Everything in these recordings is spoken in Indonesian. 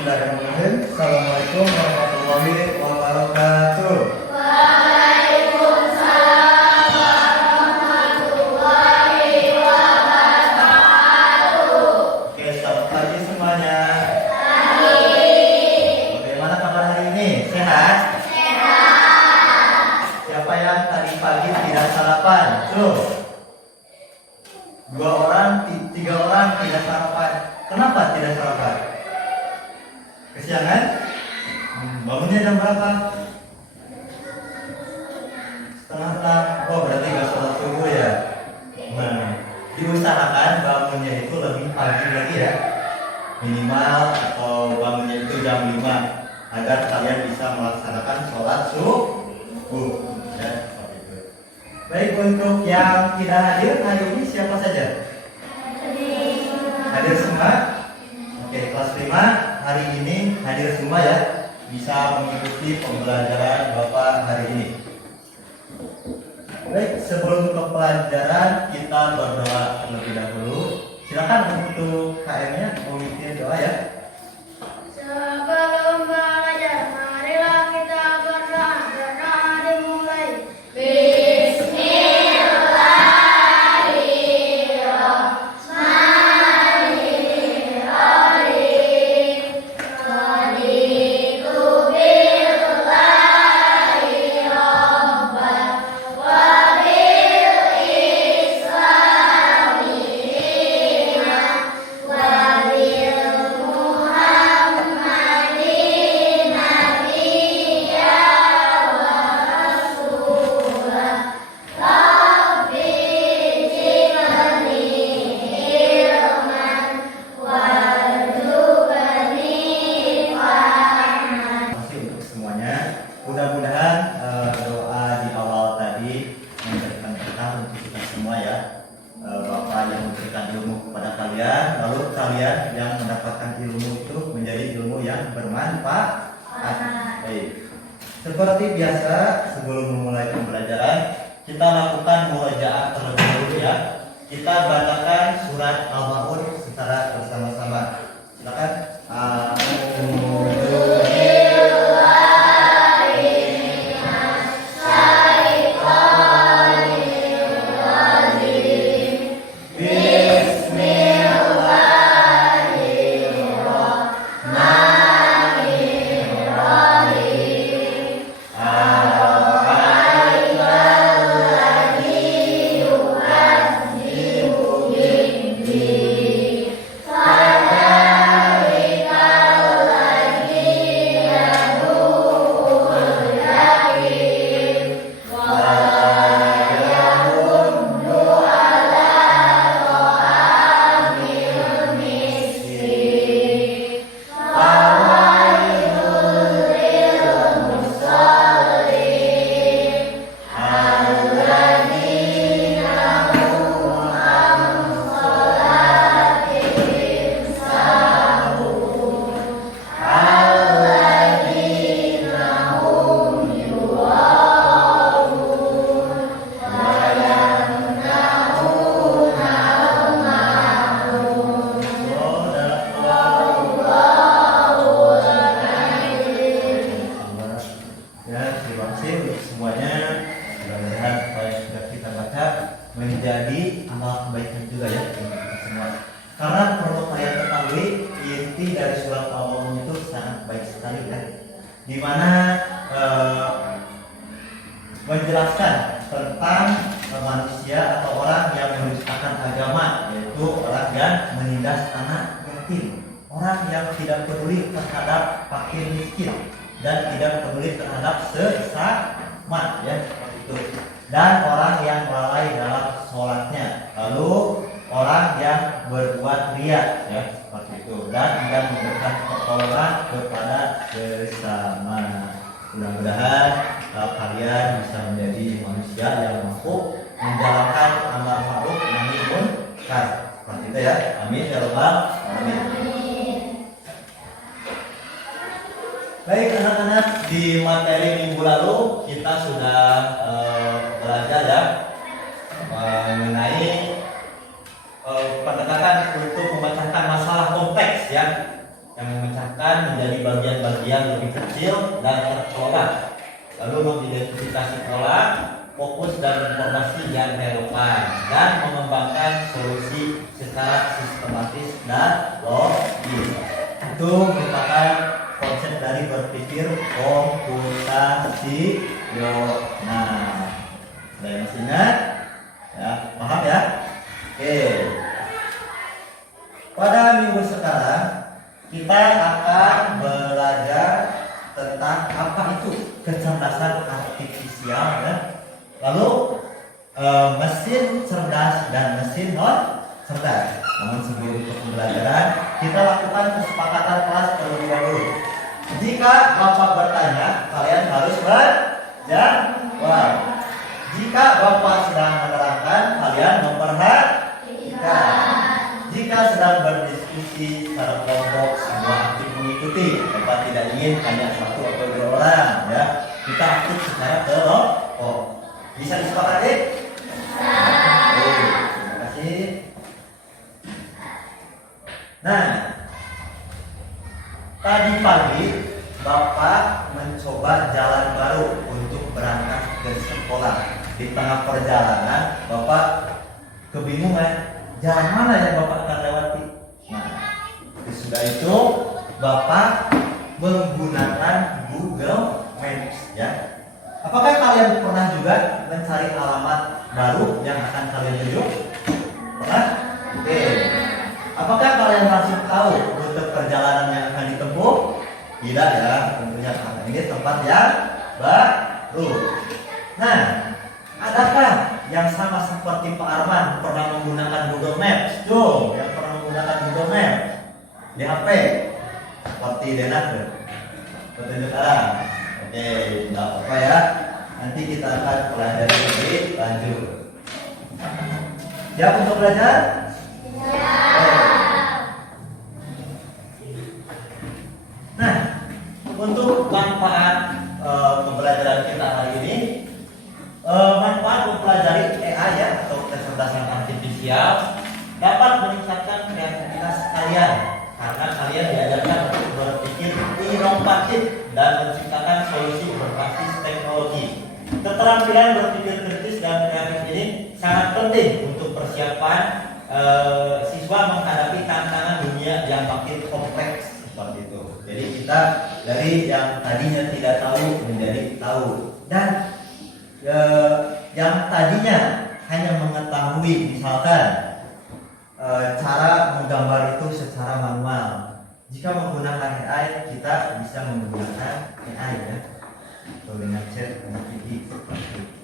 Bismillahirrahmanirrahim. Assalamualaikum warahmatullahi wabarakatuh. Waalaikumsalam warahmatullahi wabarakatuh. Oke, selamat pagi semuanya. Bagaimana kabar hari ini? Sehat? Sehat. Siapa yang tadi pagi tidak sarapan? Tuh. 2 orang, 3 orang tidak sarapan. Kenapa tidak sarapan? Kesiangan? Bangunnya jam berapa? Setengah 6. Oh, berarti nggak sholat subuh ya? Nah, diusahakan bangunnya itu lebih pagi lagi ya. Minimal atau bangunnya itu jam 5 agar kalian bisa melaksanakan sholat subuh. Ya, seperti itu. Baik, untuk yang tidak hadir hari ini siapa saja? Hadir semua? Oke, kelas 5 hari ini hadir semua ya, bisa mengikuti pembelajaran Bapak hari ini. Baik, sebelum ke pelajaran kita berdoa terlebih dahulu. Silakan untuk KM-nya memimpin doa ya. Sebelum belajar, marilah kita berdoa. Berdoa dimulai. Mudah-mudahan doa di awal tadi memberikan berkah untuk kita semua ya. Bapak yang memberikan ilmu kepada kalian, lalu kalian yang mendapatkan ilmu itu menjadi ilmu yang bermanfaat. Baik. Seperti biasa, sebelum memulai pembelajaran, kita lakukan murojaah terlebih dahulu ya. Kita bacakan surat Al-Maun secara bersama-sama. Silakan. Menjadi amal kebaikan juga ya untuk kita semua. Karena perlu kalian ketahui inti dari surat Al-Maun itu sangat baik sekali ya, dimana menjelaskan tentang manusia atau orang yang menistakan agama, yaitu orang yang menindas anak yatim, orang yang tidak peduli terhadap fakir miskin dan tidak peduli terhadap sesama ya, seperti itu. Dan orang yang lalai dalam sholatnya, lalu orang yang berbuat riya ya, seperti itu, dan yang memberikan pertolongan kepada sesama. Mudah-mudahan kalian bisa menjadi manusia yang mampu menjalankan amar ma'ruf nahi munkar, seperti itu ya. Amin ya rabbal alamin. Baik anak-anak, di materi minggu lalu kita sudah belajar ya mengenai pendekatan untuk memecahkan masalah kompleks ya, yang memecahkan akan menjadi bagian-bagian lebih kecil dan terkelola. Lalu mengidentifikasi pola, fokus dan informasi yang relevan, dan mengembangkan solusi secara sistematis dan logis. Itu merupakan konsep dari berpikir komputasional. Ada yang masih ingat? Ya, paham ya? Oke. Pada minggu sekarang kita akan belajar tentang apa itu kecerdasan artifisial ya. Lalu mesin cerdas dan mesin non cerdas. Namun sebelum pembelajaran kita lakukan kesepakatan kelas terlebih dahulu. Jika Bapak bertanya, kalian harus berjawab. Jika Bapak sedang menerangkan, kalian memperhatikan. Jika sedang berdiskusi secara kelompok, semua aktif mengikuti. Bapak tidak ingin hanya satu atau dua orang, ya. Kita aktif secara kelompok. Bisa disepakati? Oke, terima kasih. Nah, tadi pagi Bapak mencoba jalan baru untuk berangkat ke sekolah. Di tengah perjalanan, Bapak kebingungan jalan mana yang Bapak akan lewati. Nah, sesudah itu Bapak menggunakan Google Maps ya. Apakah kalian pernah juga mencari alamat baru yang akan kalian tuju? Pernah? Oke. Apakah kalian langsung tahu rute perjalanan yang akan ditempuh? Tidak ya, tentunya karena ini tempat yang baru. Nah, adakah yang sama seperti Pak Arman pernah menggunakan Google Maps? Tuh, yang pernah menggunakan Google Maps di HP seperti Denat petunjuk arah. Oke, tidak apa ya. Nanti kita akan pelajari lebih lanjut. Siap untuk belajar? Nah, untuk manfaat pembelajaran kita hari ini, manfaat mempelajari AI ya atau kecerdasan artifisial dapat meningkatkan kreativitas kalian karena kalian diajarkan untuk berpikir inovatif dan menciptakan solusi berbasis teknologi. Keterampilan berpikir kritis dan kreatif ini sangat penting untuk persiapan siswa menghadapi tantangan dunia yang makin kompleks seperti itu. Jadi kita dari yang tadinya tidak tahu menjadi tahu, dan yang tadinya hanya mengetahui misalkan cara menggambar itu secara manual. Jika menggunakan AI, kita bisa menggunakan AI ya, atau dengan chat GPT,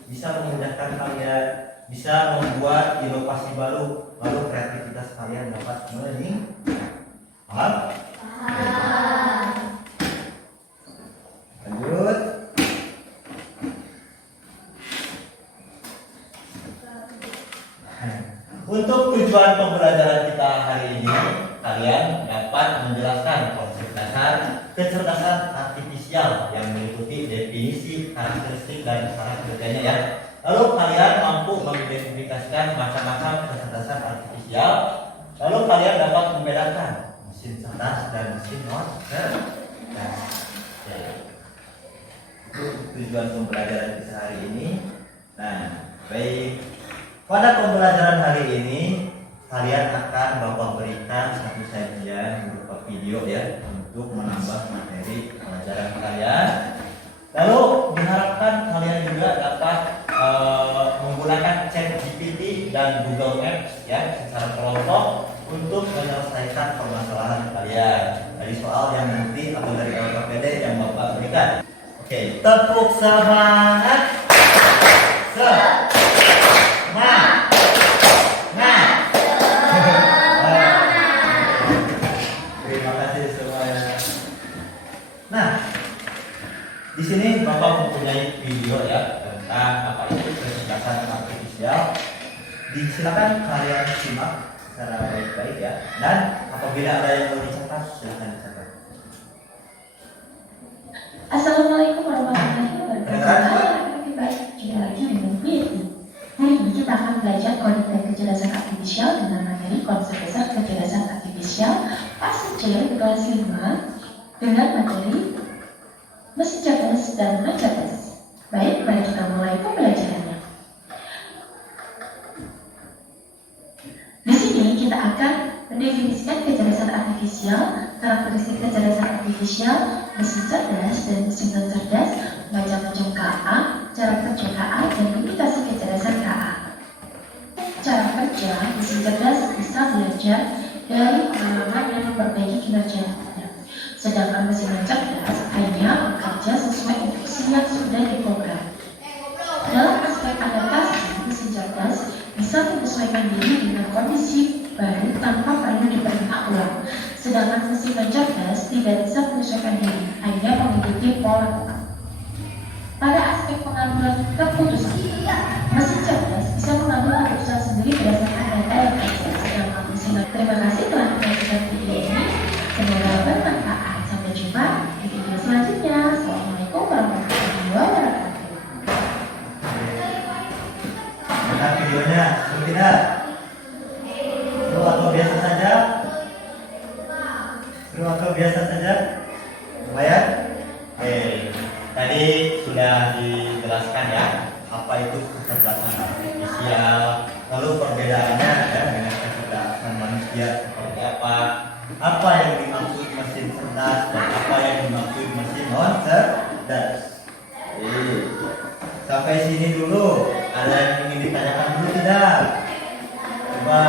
bisa memudahkan kalian, bisa membuat inovasi baru, lalu kreativitas kalian dapat meningkat. Paham? Lanjut. Untuk tujuan pembelajaran kita hari ini, kalian dapat menjelaskan konsep dasar kecerdasan artifisial yang meliputi definisi, karakteristik, dan cara kerjanya ya. Lalu kalian mampu mengidentifikasikan macam-macam kecerdasan artifisial. Lalu kalian dapat membedakan mesin cerdas dan mesin non cerdas. Itu tujuan pembelajaran kita hari ini. Nah, baik. Pada pembelajaran hari ini kalian akan Bapak berikan satu sajian berupa video ya untuk menambah materi pelajaran kalian. Lalu diharapkan kalian juga dapat menggunakan chat GPT dan Google Maps ya secara kelompok untuk menyelesaikan permasalahan kalian dari soal yang nanti atau dari LKPD yang Bapak berikan. Oke, tepuk semangat. Terima kasih semuanya. Nah, di sini Bapak mempunyai video ya tentang apa itu kecerdasan artifisial. Silakan kalian simak secara baik-baik ya. Dan apabila ada yang mau dicatat, silakan dicatat. Assalamualaikum warahmatullahi wabarakatuh. Jumpa lagi dengan Yeti. Hari ini kita akan belajar konsep kecerdasan artifisial dengan materi konsep besar kecerdasan artifisial fase C kelas 5 dengan materi mesin cerdas dan non cerdas. Baik, mari kita mulai pembelajarannya. Di sini kita akan mendefinisikan kecerdasan artifisial, karakteristik kecerdasan artifisial, mesin cerdas dan mesin non cerdas, macam-macam KA, cara kerja KA, dan indikasi kecerdasan KA. Cara kerja mesin cerdas bisa belajar dari pengalaman yang memperbaiki kinerjanya. Sedangkan mesin non cerdas hanya bekerja sesuai instruksi yang sudah diprogram. Dalam aspek adaptasi, mesin cerdas bisa menyesuaikan diri dengan kondisi baru tanpa perlu diperintah ulang. Sedangkan mesin non cerdas tidak bisa menyesuaikan diri, hanya mengikuti pola. Pada aspek pengambilan keputusan, mesin cerdas bisa mengambil keputusan sendiri berdasarkan data yang ada. Sedangkan mesin non. Terima kasih telah menonton video ini. Semoga bermanfaat. Sampai jumpa di video selanjutnya. Assalamualaikum warahmatullahi wabarakatuh. Nah, videonya tidak seru atau biasa saja? Seru atau biasa saja? Lumayan? Tadi sudah dijelaskan ya apa itu kecerdasan artifisial, lalu perbedaannya ya dengan kecerdasan manusia seperti apa yang dimaksud mesin cerdas dan apa yang dimaksud mesin non cerdas. Sampai sini dulu. Ada yang ingin ditanyakan dulu tidak? Coba.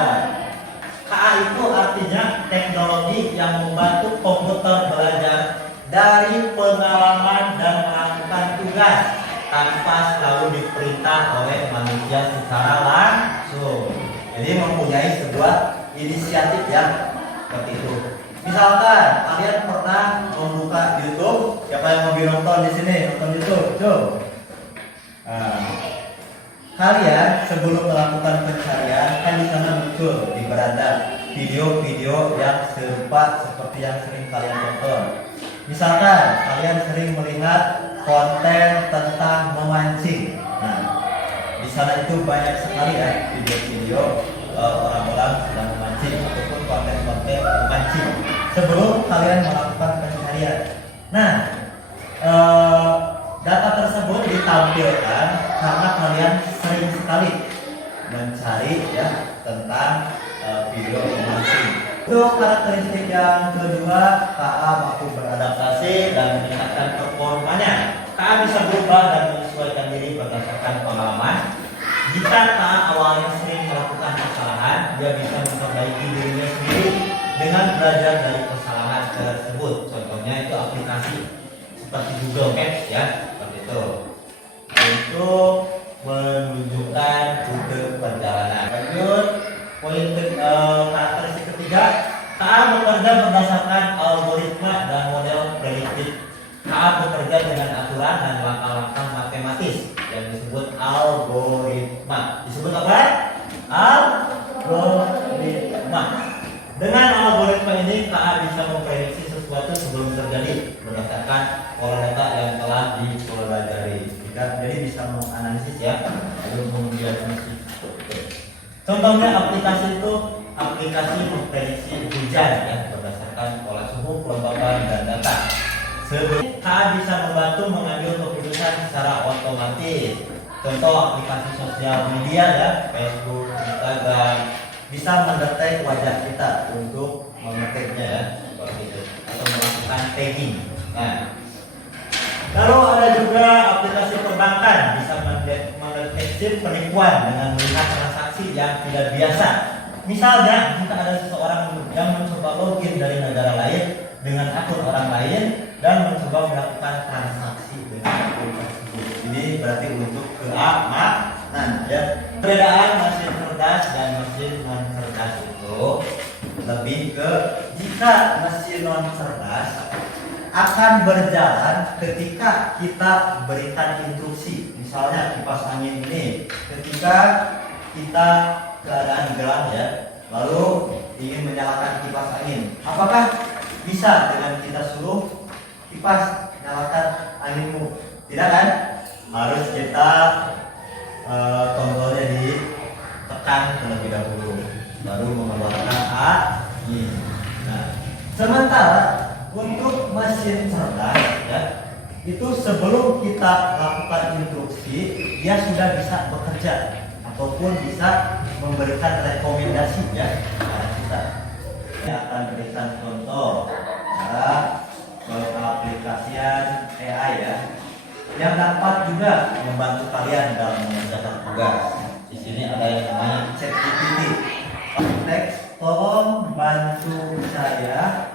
KA itu artinya teknologi yang membantu komputer belajar dari pengalaman dan melakukan tugas tanpa selalu diperintah oleh manusia secara langsung. Jadi mempunyai sebuah inisiatif yang seperti itu. Misalkan kalian pernah membuka YouTube, siapa yang mau nonton di sini nonton YouTube? Coba. Kalian sebelum melakukan pencarian kan di sana muncul di beranda video-video yang serupa seperti yang sering kalian tonton. Misalkan kalian sering melihat konten tentang memancing. Nah, di sana itu banyak sekali ya video-video orang-orang sedang memancing ataupun konten-konten memancing sebelum kalian melakukan pencarian. Nah, data tersebut ditampilkan karena kalian sering sekali mencari ya tentang video memancing. Untuk karakteristik yang kedua, KA mampu beradaptasi dan meningkatkan performanya. KA bisa berubah dan menyesuaikan diri berdasarkan pengalaman. Jika KA awalnya sering melakukan kesalahan, dia bisa memperbaiki dirinya sendiri dengan belajar dari kesalahan tersebut. Contohnya itu aplikasi seperti Google Maps ya, seperti itu. Untuk menunjukkan rute perjalanan. Lanjut, poin karakteristik ketiga, KA bekerja berdasarkan algoritma dan model prediktif. KA bekerja dengan aturan dan langkah-langkah matematis yang disebut algoritma. Disebut apa? Algoritma. Dengan algoritma ini KA bisa memprediksi sesuatu sebelum terjadi berdasarkan pola data yang telah dipelajari. Jadi bisa menganalisis ya, lalu kemudian contohnya aplikasi itu aplikasi memprediksi hujan ya berdasarkan pola suhu, kelembaban dan data. Sebelum KA bisa membantu mengambil keputusan secara otomatis. Contoh aplikasi sosial media ya, Facebook, Instagram bisa mendetek wajah kita untuk mengetiknya ya, seperti itu, atau melakukan tagging. Nah, lalu ada juga aplikasi perbankan bisa mendeteksi penipuan dengan melihat transaksi yang tidak biasa. Misalnya, jika ada seseorang yang mencoba login dari negara lain dengan akun orang lain dan mencoba melakukan transaksi dengan akun tersebut. Ini berarti untuk keamanan ya. Perbedaan mesin cerdas dan mesin non cerdas itu lebih ke jika mesin non cerdas akan berjalan ketika kita berikan instruksi. Misalnya kipas angin ini, ketika kita keadaan gelap ya, lalu ingin menyalakan kipas angin, apakah bisa dengan kita suruh kipas nyalakan anginmu? Tidak kan? Harus kita kontrolnya ditekan terlebih dahulu, baru mengeluarkan angin. Nah, sementara untuk mesin cerdas ya, itu sebelum kita lakukan instruksi dia sudah bisa bekerja ataupun bisa memberikan rekomendasi ya kepada kita. Saya akan berikan contoh cara pengaplikasian AI ya, yang dapat juga membantu kalian dalam mengerjakan tugas. Di sini ada yang namanya ChatGPT. Teks, tolong bantu saya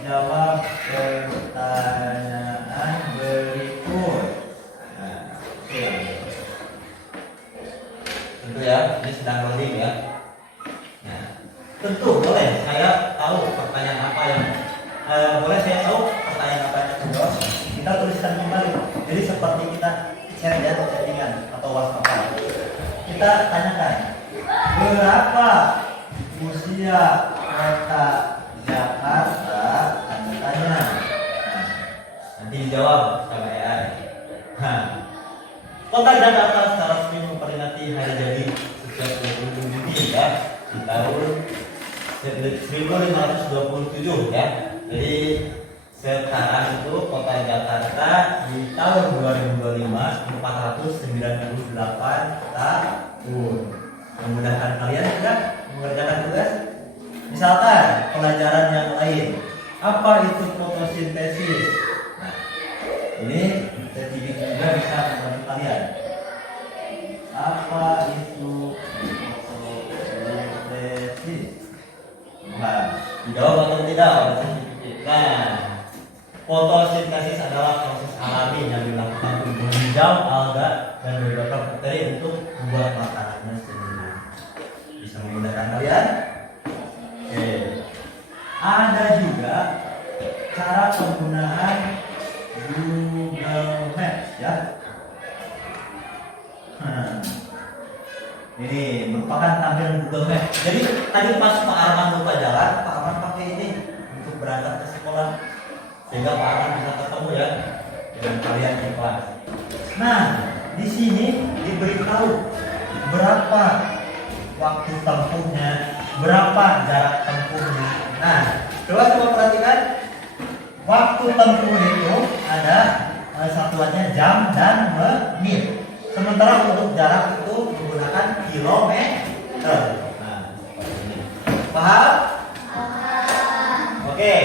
jawab pertanyaan berikut. Nah, oke. Tentu ya, ini sedang loading ya. Nah, tentu boleh saya tahu pertanyaan apa yang boleh saya tahu pertanyaan apa yang bos. Kita tuliskan kembali. Jadi seperti kita chat ya, chattingan atau WhatsApp. Kita tanyakan berapa usia kota Jakarta, tanya. Nah, nanti dijawab sama AI. Nah, kota Jakarta secara resmi memperingati hari jadi sejak 27 Juni ya di tahun 1527 ya. Jadi sekarang itu kota Jakarta di tahun 2025 498 tahun. Memudahkan kalian juga mengerjakan tugas. Misalkan pelajaran yang lain, apa itu fotosintesis? Nah, ini ChatGPT juga bisa membantu kalian. Apa itu fotosintesis? Nah, dijawab atau tidak oleh ChatGPT. Nah, fotosintesis adalah proses alami yang dilakukan untuk menghijau alga dan beberapa bakteri untuk membuat makanannya sendiri. Bisa memudahkan kalian. Oke. Ada juga cara penggunaan Google Maps ya. Ini merupakan tampilan Google Maps. Jadi tadi pas Pak Arman lupa jalan, Pak Arman pakai ini untuk berangkat ke sekolah, sehingga Pak Arman bisa ketemu ya dengan kalian di kelas. Nah, di sini diberitahu berapa waktu tempuhnya, berapa jarak tempuhnya. Nah, coba perhatikan, waktu tempuh itu ada satuannya jam dan menit. Sementara untuk jarak itu menggunakan kilometer. Nah, seperti ini. Paham? Oke.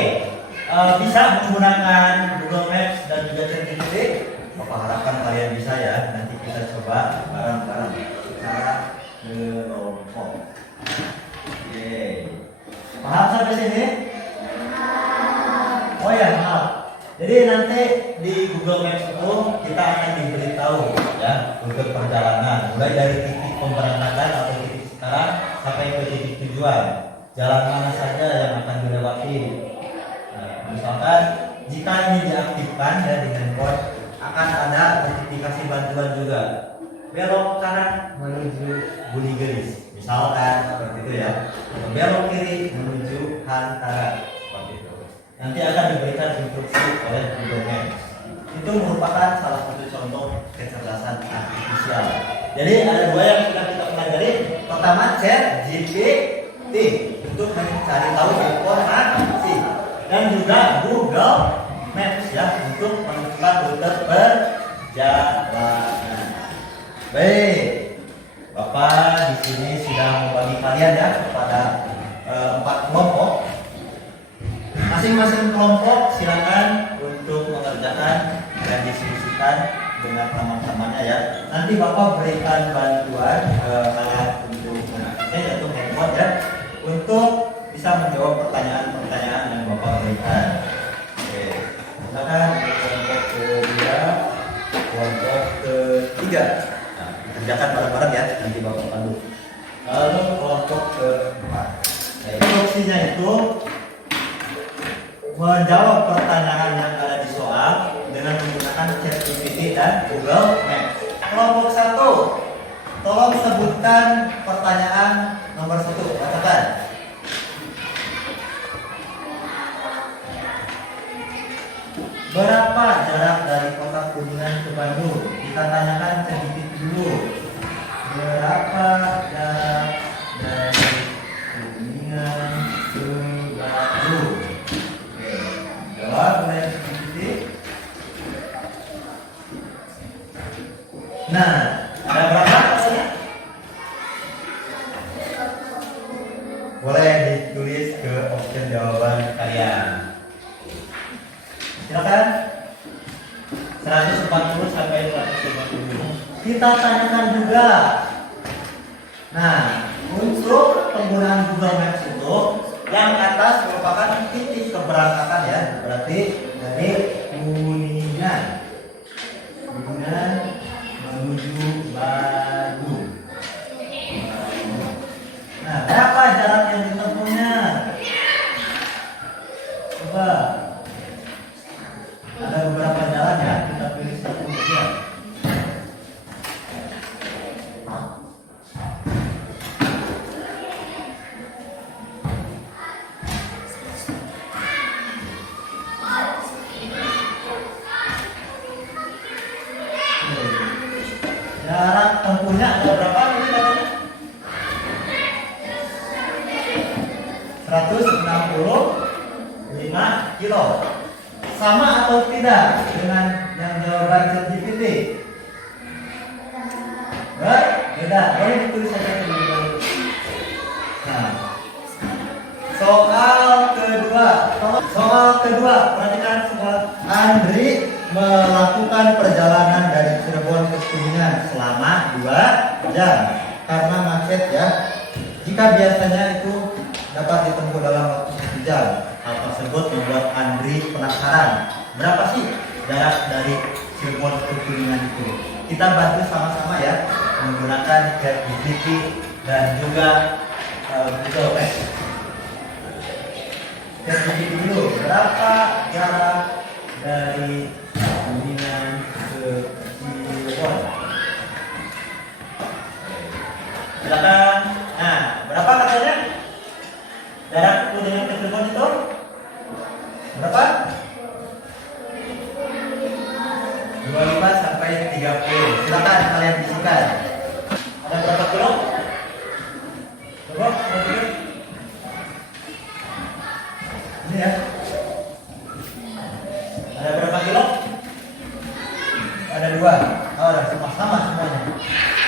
Bisa menggunakan Google Maps dan juga ChatGPT. Bapak harapkan kalian bisa ya. Nanti kita coba bareng-bareng secara kelompok. Oke. Paham sampai sini? Oh ya, maaf. Jadi nanti di Google Maps itu kita akan diberitahu ya untuk perjalanan, mulai dari titik pemberangkatan atau titik sekarang sampai ke titik tujuan. Jalan mana saja yang akan dilewati. Nah, misalkan jika ini diaktifkan ya di handphone, akan ada notifikasi bantuan juga. Belok kanan menuju Budi Geris, misalkan seperti itu ya. Belok kiri menuju Hantara, seperti itu. Nanti akan diberikan instruksi oleh Google Maps. Itu merupakan salah satu contoh kecerdasan artifisial. Jadi ada dua yang sudah kita pelajari. Pertama, ChatGPT untuk mencari tahu informasi, dan juga Google Maps ya untuk menentukan rute perjalanan. Baik, Bapak di sini sudah membagi kalian ya kepada 4 kelompok. Masing-masing kelompok silakan untuk mengerjakan dan diskusikan dengan teman-temannya ya. Nanti Bapak berikan bantuan alat untuk mengaksesnya yaitu handphone ya, untuk bisa menjawab pertanyaan-pertanyaan yang Bapak berikan. Oke, silakan kelompok kedua, kelompok ketiga. Nah, kerjakan bareng-bareng ya, nanti Bapak pandu. Lalu kelompok keempat. Nah, instruksinya itu menjawab pertanyaan yang ada di soal dengan menggunakan ChatGPT dan Google Maps. Kelompok 1, tolong sebutkan pertanyaan nomor 1. Katakan. Berapa jarak dari kota Kuningan ke Bandung? Kita tanyakan ChatGPT dulu. Berapa jarak dari Kuningan ke Bandung? Boleh ditulis ke option jawaban kalian. Silakan. 140 sampai 150. Kita tanyakan juga. Nah, untuk penggunaan Google Maps itu yang atas merupakan titik keberangkatan ya, berarti dari Kuningan menuju Bandung. Nah, berapa jarak yang ditempuhnya? Coba. Ada beberapa jalan ya, kita pilih satu saja. Jarak tempuhnya ada berapa ini katanya? 165 kilo. Sama atau tidak dengan yang jawaban ChatGPT? Beda. Boleh ditulis saja terlebih dahulu. Nah, soal kedua, perhatikan semua. Andri melakukan perjalanan dari Cirebon ke Kuningan selama 2 jam karena macet ya. Jika biasanya itu dapat ditempuh dalam waktu 1 jam. Hal tersebut membuat Andri penasaran. Berapa sih jarak dari Cirebon ke Kuningan itu? Kita bantu sama-sama ya menggunakan ChatGPT dan juga Google Maps. ChatGPT dulu, berapa jarak dari Kuningan ke Cirebon? Silakan. Nah, berapa katanya? Jarak Kuningan ke Cirebon itu? Berapa? 25 sampai 30. Silakan kalian bisikan. Ada berapa kilo? Coba, ini ya. Ada berapa kilo? Ada 2. Oh, ada sama semuanya.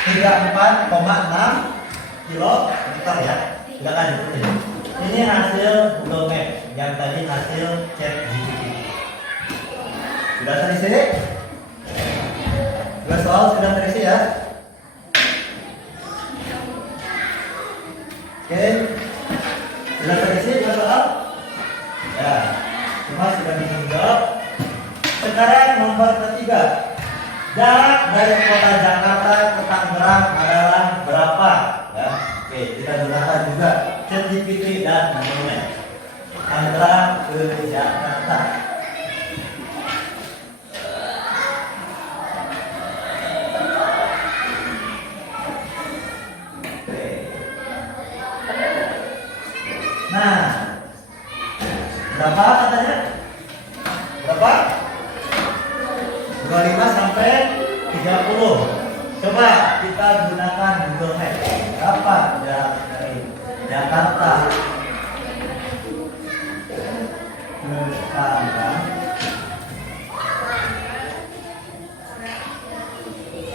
34,6 kilometer ya. Silakan ikutin. Ini hasil Google Maps, yang tadi hasil ChatGPT. Sudah terisi? Dua soal sudah terisi ya? Oke. Sudah terisi dua soal? Ya, semua sudah bisa dijawab. Sekarang nomor ketiga. Jarak dari kota Jakarta ke Tangerang adalah berapa? Ya. Oke, kita gunakan juga ChatGPT dan Google Maps. Tangerang ke Jakarta. Nah, berapa katanya? Berapa? 25 sampai 30. Coba kita gunakan Google Maps. Berapa jarak dari Jakarta ke Tangerang?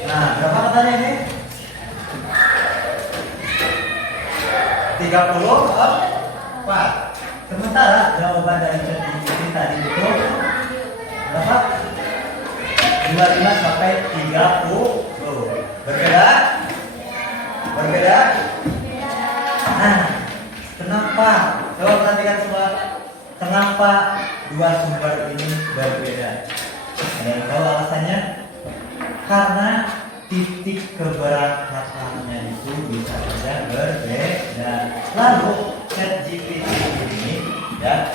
Nah, berapa katanya ini? 30. Sementara jawaban dari ChatGPT tadi itu berapa? 25 sampai 30. Berbeda? Berbeda? Nah, kenapa? Coba perhatikan semua. Kenapa dua sumber ini berbeda? Ada yang tahu alasannya? Karena titik keberangkatannya itu bisa saja berbeda. Lalu ChatGPT ini ya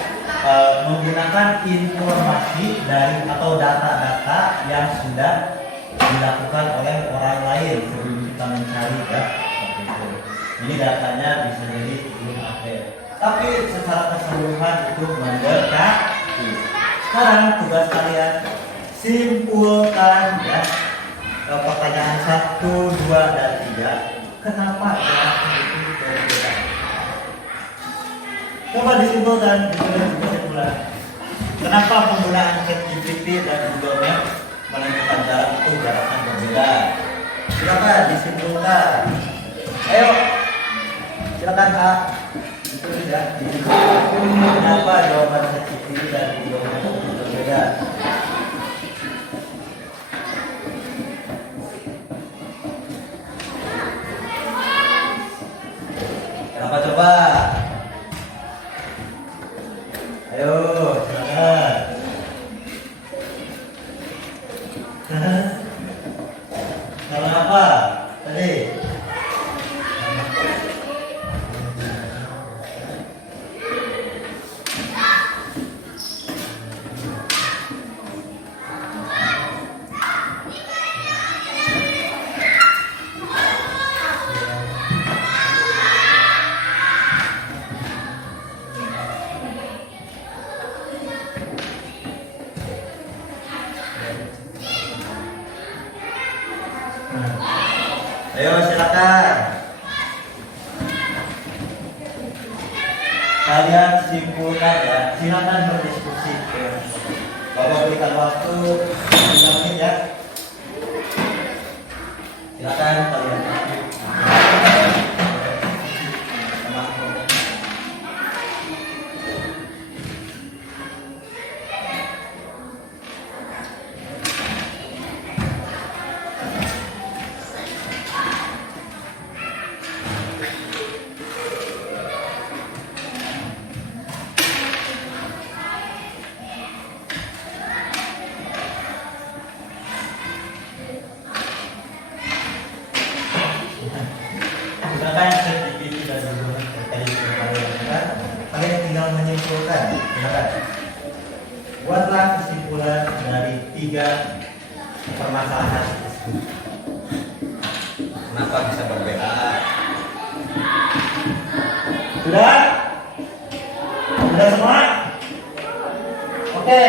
menggunakan informasi dari atau data-data yang sudah dilakukan oleh orang lain sebelum kita mencari ya. Ini datanya bisa jadi belum update, tapi secara keseluruhan itu mendekati. Sekarang tugas kalian simpulkan ya pertanyaan 1, 2, dan 3. Kenapa jaraknya itu berbeda? Coba disimpulkan, kesimpulan. Kenapa penggunaan ChatGPT dan Google Maps menentukan jarak itu jaraknya berbeda? Silakan disimpulkan. Ayo, silakan Kak. Ditulis ya. Kenapa jawaban CCTV dan jawaban itu berbeda? Kenapa coba? Ayo, silakan. Karena apa? Tadi. Ayo silakan. Kalian simpulkan ya. Silakan berdiskusi. Bapak berikan waktu 5 menit ya. Silakan kalian diskusi. Silakan CCTV dan hubungan terkait dengan kalian. Kalian tinggal menyimpulkan. Silakan. Buatlah kesimpulan dari 3 permasalahan tersebut. Kenapa bisa berbeda? Sudah? Sudah semua? Oke.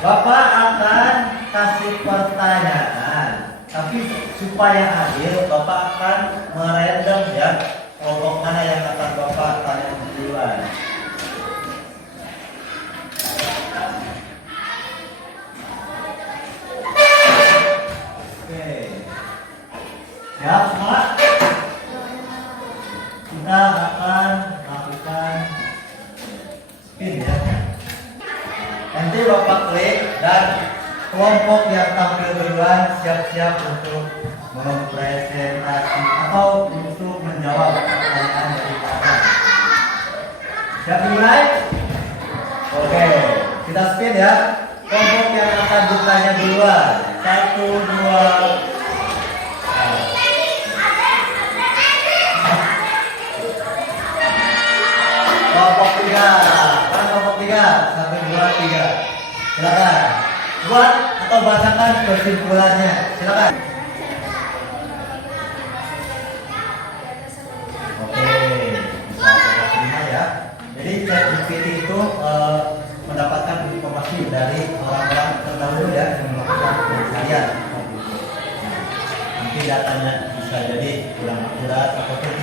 Bapak akan kasih pertanyaan, tapi supaya adil, Bapak akan merandom ya kelompok mana yang akan Bapak tanya duluan. Oke. Siap semua? Kita akan lakukan spin ya. Nanti Bapak klik dan kelompok yang tampil duluan siap-siap untuk mempresentasi atau untuk menjawab pertanyaan dari Bapak. Siap dimulai? Oke, kita spin ya. Kelompok yang akan bertanya duluan. 1, 2. Kelompok 3. Mana kelompok 3? 1, 2, 3. Silakan. Buat atau bacakan kesimpulannya. Silakan. Oke, bisa Bapak terima ya. Jadi ChatGPT itu mendapatkan informasi dari orang-orang terdahulu ya yang melakukan pencarian. Nanti datanya bisa jadi kurang akurat ataupun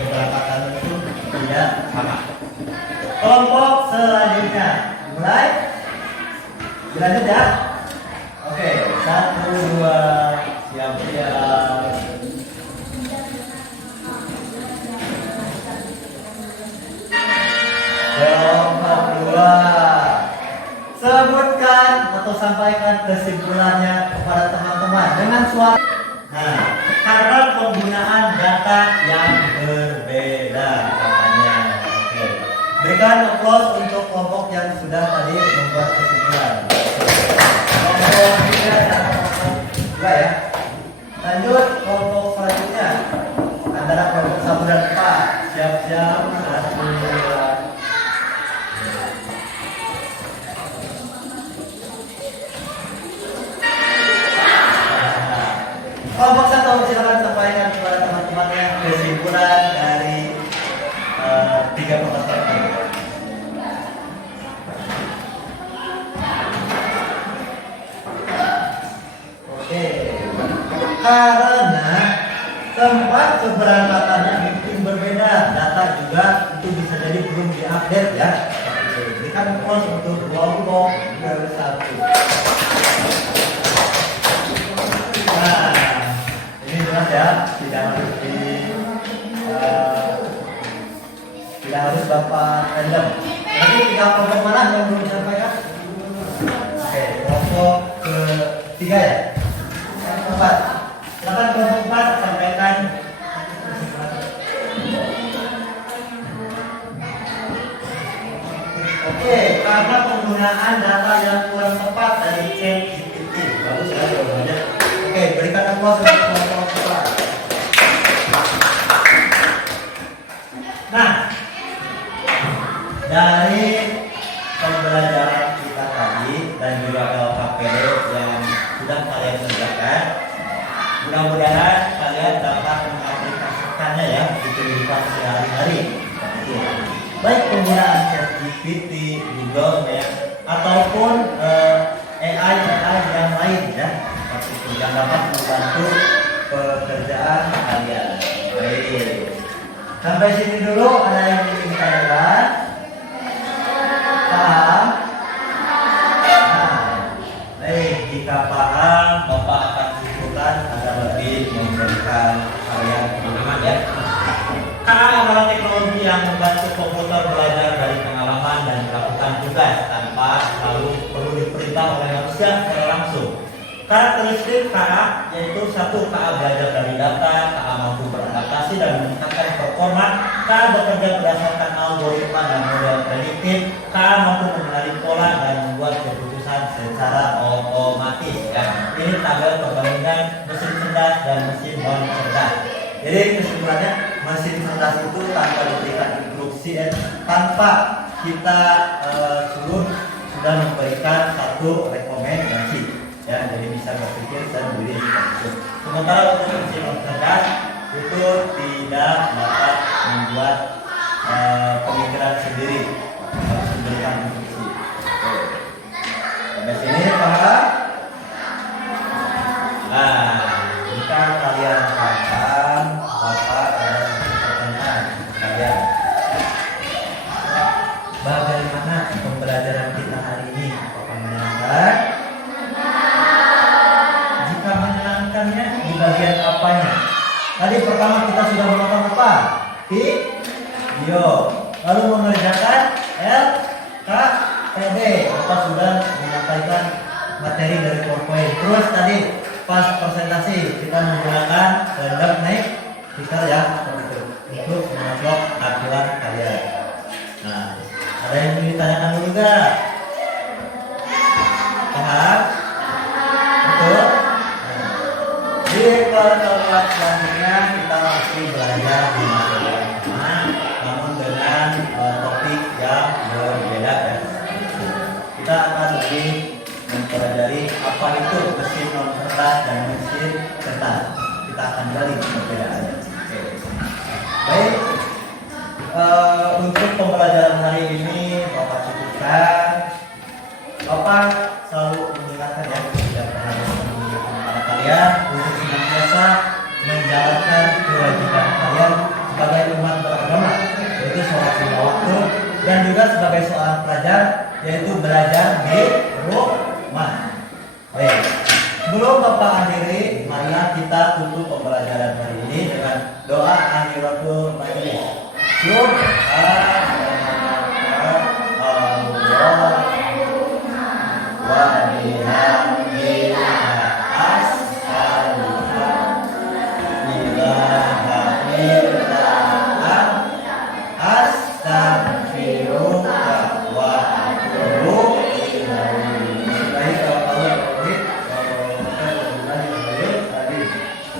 keberangkatan itu tidak sama. Kelompok selanjutnya mulai. Dilanjut ya. Oke, 1, 2, siap-siap. Kelompok 2. Sebutkan atau sampaikan kesimpulannya kepada teman-teman dengan suara. Nah, karena penggunaan data yang berbeda katanya. Oke. Berikan applause untuk kelompok yang sudah tadi membuat kesimpulan. Kelompok 3 dan kelompok 2 ya. Lanjut kelompok selanjutnya antara kelompok 1 dan 4. Siap-siap. 1, 2. Kelompok 1 silakan sampaikan kepada teman-temannya kesimpulan dari 3 peserta ini. Oke, karena tempat keberangkatannya mungkin berbeda, data juga itu bisa jadi belum diupdate ya. Berikan applause untuk kelompok 1. Nah, ini jelas ya, tidak harus di Tidak harus Bapak random. Nanti 3 kelompok mana yang belum disampaikan? Oke, kelompok ketiga ya. Kelompok 4. Silakan kelompok 4 sampaikan. Oke, karena penggunaan data yang kurang tepat dari ChatGPT. Bagus ya jawabannya. Oke, berikan aplaus untuk kelompok 4. Nah, dari pembelajaran kita tadi dan juga LKPD yang sudah kalian kerjakan, mudah-mudahan kalian dapat mengaplikasikannya ya di kehidupan sehari-hari. Baik penggunaan ChatGPT, Google Maps, ataupun AI yang lain ya, seperti itu yang dapat membantu pekerjaan kalian. Baik. Sampai sini dulu, ada yang ingin ditanyakan? Paham? Nah, baik, jika paham, Bapak akan simpulkan agar lebih memberikan kalian pengalaman ya. KA adalah teknologi yang membantu komputer belajar dari pengalaman dan melakukan tugas tanpa selalu perlu diperintah oleh manusia secara langsung. Karakteristik KA yaitu 1. KA belajar dari data, KA mampu beradaptasi dan meningkatkan performa, KA bekerja berdasarkan algoritma dan model prediktif, KA mampu mengenali pola dan membuat keputusan secara otomatis ya. Ini tabel perbandingan mesin cerdas dan mesin non cerdas. Jadi kesimpulannya, mesin cerdas itu tanpa diberikan instruksi tanpa kita suruh sudah memberikan satu rekomendasi ya, jadi bisa berpikir sendiri. Sementara untuk mesin non cerdas itu tidak dapat membuat pemikiran sendiri, harus memberikan instruksi. Sampai sini paham? Nah, jika kalian paham, Bapak ada pertanyaan kalian. Bagaimana pembelajaran kita hari ini? Apakah menyenangkan? Jika menyenangkannya, di bagian apanya? Tadi pertama kita sudah melakukan apa? Video. Lalu mengerjakan LKPD. Bapak sudah menyampaikan materi dari PowerPoint. Terus tadi pas presentasi kita menggunakan random naik speaker ya, seperti itu untuk mengelola tampilan kalian. Nah, ada yang ingin ditanyakan dulu gak? Paham? Betul? Di kelas selanjutnya kita masih belajar di materi yang sama, namun dengan topik yang berbeda ya. Kita akan lebih mempelajari apa itu mesin non cerdas dan mesin cerdas. Kita akan gali perbedaannya. Oke. Baik. Untuk pembelajaran hari ini Bapak cukupkan. Bapak selalu mengingatkan ya, tidak pernah mengingatkan kepada kalian untuk senantiasa menjalankan kewajiban kalian sebagai umat beragama, yaitu sholat lima waktu, dan juga sebagai seorang pelajar, yaitu belajar di rumah. Baik, sebelum Bapak akhiri, marilah kita tutup pembelajaran hari ini dengan doa akhiratul majlis.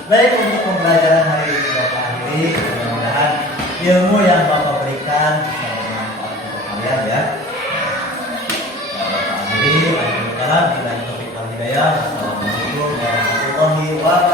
Baik, untuk pembelajaran hari ini Bapak akhiri, mudah-mudahan ilmu yang Bapak berikan bisa bermanfaat untuk kalian ya. Bapak akhiri, Assalamualaikum warahmatullahi wabarakatuh.